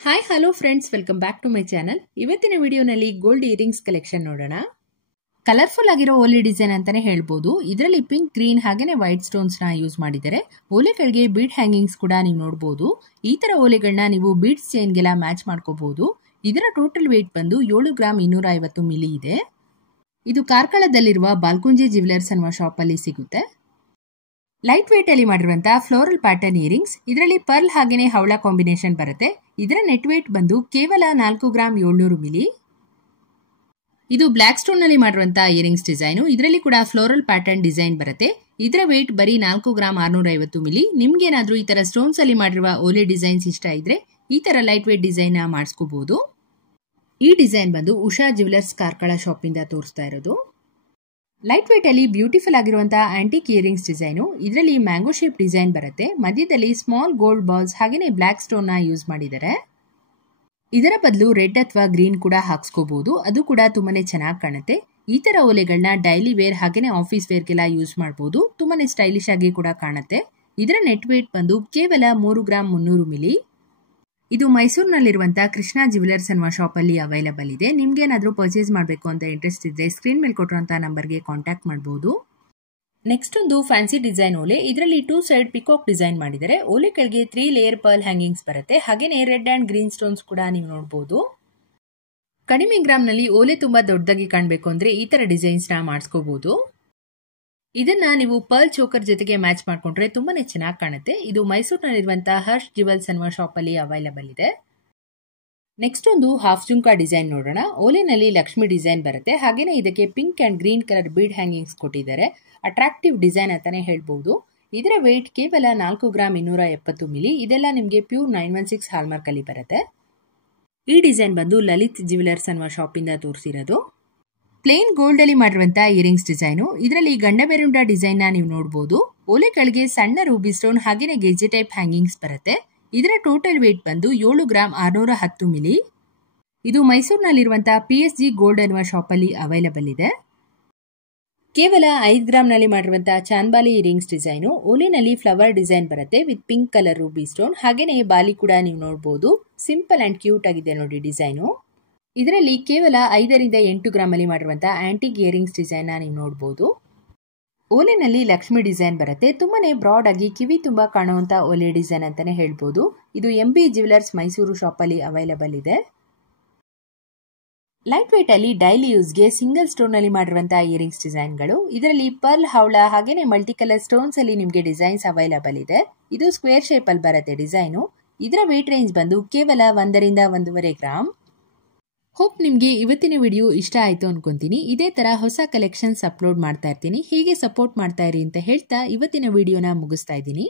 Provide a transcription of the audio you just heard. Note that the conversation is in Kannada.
Hi hello friends, welcome back to my channel. ಇವತ್ತಿನ ವಿಡಿಯೋನಲ್ಲಿ ಗೋಲ್ಡ್ ಇಯರಿಂಗ್ಸ್ ಕಲೆಕ್ಷನ್ ನೋಡೋಣ. ಕಲರ್ಫುಲ್ ಆಗಿರೋ ಓಲೆ ಡಿಸೈನ್ ಅಂತಾನೆ ಹೇಳ್ಬೋದು. ಇದರಲ್ಲಿ ಪಿಂಕ್, ಗ್ರೀನ್ ಹಾಗೇನೆ ವೈಟ್ ಸ್ಟೋನ್ಸ್ ನ ಯೂಸ್ ಮಾಡಿದ್ದಾರೆ. ಓಲೆಗಳಿಗೆ ಬೀಡ್ ಹ್ಯಾಂಗಿಂಗ್ಸ್ ಕೂಡ ನೀವು ನೋಡಬಹುದು. ಈ ತರ ಓಲೆಗಳನ್ನ ನೀವು ಬೀಡ್ಸ್ ಚೈನ್ಗೆಲ್ಲ ಮ್ಯಾಚ್ ಮಾಡ್ಕೋಬಹುದು. ಇದರ ಟೋಟಲ್ ವೇಟ್ ಬಂದು 7 ಗ್ರಾಮ್ 250 ಮಿಲಿ ಇದೆ. ಇದು ಕಾರ್ಕಳದಲ್ಲಿರುವ ಬಾಲ್ಕುಂಜೆ ಜ್ಯುವೆಲರ್ಸ್ ಅನ್ನುವ ಶಾಪ್ ಅಲ್ಲಿ ಸಿಗುತ್ತೆ. ಲೈಟ್ ವೇಟ್ ಅಲ್ಲಿ ಮಾಡಿರುವಂತಹ ಫ್ಲೋರಲ್ ಪ್ಯಾಟರ್ನ್ ಇಯರಿಂಗ್ಸ್. ಇದರಲ್ಲಿ ಪರ್ಲ್ ಹಾಗೇನೆ ಹವಳ ಕಾಂಬಿನೇಷನ್ ಬರುತ್ತೆ. ಇದರ ನೆಟ್ ವೇಟ್ ಬಂದು ಕೇವಲ 4 ಗ್ರಾಮ್ 700 ಮಿಲಿ. ಇದು ಬ್ಲಾಕ್ ಸ್ಟೋನ್ ನಲ್ಲಿ ಮಾಡಿರುವಂತಹ ಇಯರಿಂಗ್ಸ್ ಡಿಸೈನ್. ಇದರಲ್ಲಿ ಕೂಡ ಫ್ಲೋರಲ್ ಪ್ಯಾಟರ್ನ್ ಡಿಸೈನ್ ಬರುತ್ತೆ. ಇದರ ವೇಟ್ ಬರೀ 4 ಗ್ರಾಮ್ 650 ಮಿಲಿ. ನಿಮ್ಗೇನಾದ್ರೂ ಈ ತರ ಸ್ಟೋನ್ಸ್ ಅಲ್ಲಿ ಮಾಡಿರುವ ಓಲೆ ಡಿಸೈನ್ಸ್ ಇಷ್ಟ ಇದ್ರೆ ಈ ತರ ಲೈಟ್ ವೇಟ್ ಡಿಸೈನ್ ನ ಮಾಡಿಸ್ಕೋಬಹುದು. ಈ ಡಿಸೈನ್ ಬಂದು ಉಷಾ ಜ್ಯುವೆಲರ್ಸ್ ಕಾರ್ಕಳ ಶಾಪ್ ಇಂದ ತೋರಿಸ್ತಾ ಇರೋದು. ಲೈಟ್ ವೇಟ್ ಅಲ್ಲಿ ಬ್ಯೂಟಿಫುಲ್ ಆಗಿರುವಂತಹ ಆಂಟಿಕ್ ಇಯರಿಂಗ್ಸ್ ಡಿಸೈನು. ಇದರಲ್ಲಿ ಮ್ಯಾಂಗೋ ಶೇಪ್ ಡಿಸೈನ್ ಬರುತ್ತೆ. ಮಧ್ಯದಲ್ಲಿ ಸ್ಮಾಲ್ ಗೋಲ್ಡ್ ಬಾಲ್ಸ್ ಹಾಗೇನೆ ಬ್ಲಾಕ್ ಸ್ಟೋನ್ ನ ಯೂಸ್ ಮಾಡಿದ್ದಾರೆ. ಇದರ ಬದಲು ರೆಡ್ ಅಥವಾ ಗ್ರೀನ್ ಕೂಡ ಹಾಕ್ಸ್ಕೋಬಹುದು. ಅದು ಕೂಡ ತುಂಬಾನೇ ಚೆನ್ನಾಗಿ ಕಾಣುತ್ತೆ. ಈ ತರ ಓಲೆಗಳನ್ನ ಡೈಲಿ ವೇರ್ ಹಾಗೇನೆ ಆಫೀಸ್ ವೇರ್ಗೆಲ್ಲ ಯೂಸ್ ಮಾಡಬಹುದು. ತುಂಬಾನೇ ಸ್ಟೈಲಿಶ್ ಆಗಿ ಕೂಡ ಕಾಣುತ್ತೆ. ಇದರ ನೆಟ್ ವೇಟ್ ಬಂದು ಕೇವಲ 3 ಗ್ರಾಮ್ 300 ಮಿಲಿ. ಇದು ಮೈಸೂರಿನಲ್ಲಿರುವಂತಹ ಕೃಷ್ಣ ಜ್ಯುವೆಲರ್ಸ್ ಅನ್ನುವ ಶಾಪ್ ಅಲ್ಲಿ ಅವೈಲಬಲ್ ಇದೆ. ನಿಮ್ಗೆ ಏನಾದ್ರೂ ಪರ್ಚೇಸ್ ಮಾಡಬೇಕು ಅಂತ ಇಂಟ್ರೆಸ್ಟ್ ಇದ್ರೆ ಸ್ಕ್ರೀನ್ ಮೇಲೆ ಕೊಟ್ಟಿರುವಂತಹ ನಂಬರ್ಗೆ ಕಾಂಟ್ಯಾಕ್ಟ್ ಮಾಡಬಹುದು. ನೆಕ್ಸ್ಟ್ ಒಂದು ಫ್ಯಾನ್ಸಿ ಡಿಸೈನ್ ಓಲೆ. ಇದರಲ್ಲಿ 2 ಸೈಡ್ ಪಿಕಾಕ್ ಡಿಸೈನ್ ಮಾಡಿದರೆ. ಓಲೆ ಕೆಳಗೆ 3 ಲೇಯರ್ ಪರ್ಲ್ ಹ್ಯಾಂಗಿಂಗ್ಸ್ ಬರುತ್ತೆ. ಹಾಗೇನೆ ರೆಡ್ ಅಂಡ್ ಗ್ರೀನ್ ಸ್ಟೋನ್ಸ್ ಕೂಡ ನೀವು ನೋಡಬಹುದು. ಕಡಿಮೆ ಗ್ರಾಮ್ ನಲ್ಲಿ ಓಲೆ ತುಂಬಾ ದೊಡ್ಡದಾಗಿ ಕಾಣಬೇಕು ಅಂದ್ರೆ ಈ ತರ ಡಿಸೈನ್ಸ್ ನ ಮಾಡಿಸ್ಕೋಬಹುದು. ಇದನ್ನ ನೀವು ಪರ್ಲ್ ಚೋಕರ್ ಜೊತೆಗೆ ಮ್ಯಾಚ್ ಮಾಡ್ಕೊಂಡ್ರೆ ತುಂಬಾನೇ ಚೆನ್ನಾಗಿ ಕಾಣುತ್ತೆ. ಇದು ಮೈಸೂರಿನಲ್ಲಿರುವಂತಹ ಹರ್ಷ್ ಜ್ಯುವೆಲ್ಸ್ ಅನ್ನುವ ಶಾಪ್ ಅಲ್ಲಿ ಅವೈಲಬಲ್ ಇದೆ. ನೆಕ್ಸ್ಟ್ ಒಂದು ಹಾಫ್ ಜುಂಕಾ ಡಿಸೈನ್ ನೋಡೋಣ. ಓಲೆನಲ್ಲಿ ಲಕ್ಷ್ಮಿ ಡಿಸೈನ್ ಬರುತ್ತೆ. ಹಾಗೇನೆ ಇದಕ್ಕೆ pink and green colour bead hangings ಕೊಟ್ಟಿದ್ದಾರೆ. ಅಟ್ರಾಕ್ಟಿವ್ ಡಿಸೈನ್ ಅಂತಾನೆ ಹೇಳ್ಬಹುದು. ಇದರ ವೇಟ್ ಕೇವಲ 4 ಗ್ರಾಮ್ 270 ಮಿಲಿ. ಇದೆಲ್ಲ ನಿಮಗೆ ಪ್ಯೂರ್ 916 ಹಾಲ್ಮಾರ್ಕ್ ಅಲ್ಲಿ ಬರುತ್ತೆ. ಈ ಡಿಸೈನ್ ಬಂದು ಲಲಿತ್ ಜ್ಯುವೆಲರ್ಸ್ ಅನ್ನುವ ಶಾಪ್ ಇಂದ ತೋರಿಸಿರೋದು. ಪ್ಲೇನ್ ಗೋಲ್ಡ್ ಅಲ್ಲಿ ಮಾಡಿರುವಂತಹ ಇಯರಿಂಗ್ಸ್ ಡಿಸೈನು. ಇದರಲ್ಲಿ ಗಂಡಬೆರುಂಡ ಡಿಸೈನ್ ನ ನೀವು ನೋಡಬಹುದು. ಓಲೆ ಕೆಳಗೆ ಸಣ್ಣ ರೂಬಿ ಸ್ಟೋನ್ ಹಾಗೇನೆ ಗೆಜ್ಜೆ ಟೈಪ್ ಹ್ಯಾಂಗಿಂಗ್ಸ್ ಬರುತ್ತೆ. ಇದರ ಟೋಟಲ್ ವೇಟ್ ಬಂದು 7 ಗ್ರಾಮ್ 610 ಮಿಲಿ. ಇದು ಮೈಸೂರಿನಲ್ಲಿರುವಂತಹ PSG ಗೋಲ್ಡ್ ಅನ್ನುವ ಶಾಪ್ ಅಲ್ಲಿ ಅವೈಲಬಲ್ ಇದೆ. ಕೇವಲ 5 ಗ್ರಾಮ್ ನಲ್ಲಿ ಮಾಡಿರುವಂತಹ chandbali earrings design. ಓಲೆನಲ್ಲಿ flower design ಬರುತ್ತೆ with pink colour Ruby stone ಹಾಗೇನೆ ಬಾಲಿ ಕೂಡ ನೀವು ನೋಡಬಹುದು. ಸಿಂಪಲ್ ಅಂಡ್ ಕ್ಯೂಟ್ ಆಗಿದೆ ನೋಡಿ ಡಿಸೈನು. ಇದರಲ್ಲಿ ಕೇವಲ 5 ರಿಂದ 8 ಗ್ರಾಮ್ ಅಲ್ಲಿ ಮಾಡಿರುವಂತಹ ಆಂಟಿಕ್ ಇಯರಿಂಗ್ಸ್ ಡಿಸೈನ್ ನೀವು ನೋಡಬಹುದು. ಓಲೆನಲ್ಲಿ ಲಕ್ಷ್ಮಿ ಡಿಸೈನ್ ಬರುತ್ತೆ. ತುಂಬಾನೇ ಬ್ರಾಡ್ ಆಗಿ ಕಿವಿ ತುಂಬಾ ಕಾಣುವಂತ ಓಲೆ ಡಿಸೈನ್ ಅಂತಾನೆ ಹೇಳ್ಬೋದು. ಇದು MB ಜ್ಯುವೆಲರ್ಸ್ ಮೈಸೂರು ಶಾಪ್ ಅಲ್ಲಿ ಅವೈಲಬಲ್ ಇದೆ. ಲೈಟ್ ವೇಟ್ ಅಲ್ಲಿ ಡೈಲಿ ಯೂಸ್ಗೆ ಸಿಂಗಲ್ ಸ್ಟೋನ್ ಅಲ್ಲಿ ಮಾಡಿರುವಂತಹ ಇಯರಿಂಗ್ಸ್ ಡಿಸೈನ್ಗಳು. ಇದರಲ್ಲಿ ಪರ್ಲ್ ಹವಳ ಹಾಗೇನೆ ಮಲ್ಟಿ ಕಲರ್ ಸ್ಟೋನ್ಸ್ ಅಲ್ಲಿ ನಿಮಗೆ ಡಿಸೈನ್ಸ್ ಅವೈಲಬಲ್ ಇದೆ. ಇದು ಸ್ಕ್ವೇರ್ ಶೇಪ್ ಅಲ್ಲಿ ಬರುತ್ತೆ ಡಿಸೈನು. ಇದರ ವೇಟ್ ರೇಂಜ್ ಬಂದು ಕೇವಲ 1 ರಿಂದ 1.5 ಗ್ರಾಮ್. ಹೋಪ್ ನಿಮಗೆ ಇವತ್ತಿನ ವಿಡಿಯೋ ಇಷ್ಟ ಆಯಿತು ಅನ್ಕೊಂತೀನಿ. ಇದೇ ತರ ಹೊಸ ಕಲೆಕ್ಷನ್ಸ್ ಅಪ್ಲೋಡ್ ಮಾಡ್ತಾ ಇರ್ತೀನಿ. ಹೀಗೆ ಸಪೋರ್ಟ್ ಮಾಡ್ತಾ ಇರಿ ಅಂತ ಹೇಳ್ತಾ ಇವತ್ತಿನ ವಿಡಿಯೋನ ಮುಗಿಸ್ತಾ ಇದ್ದೀನಿ.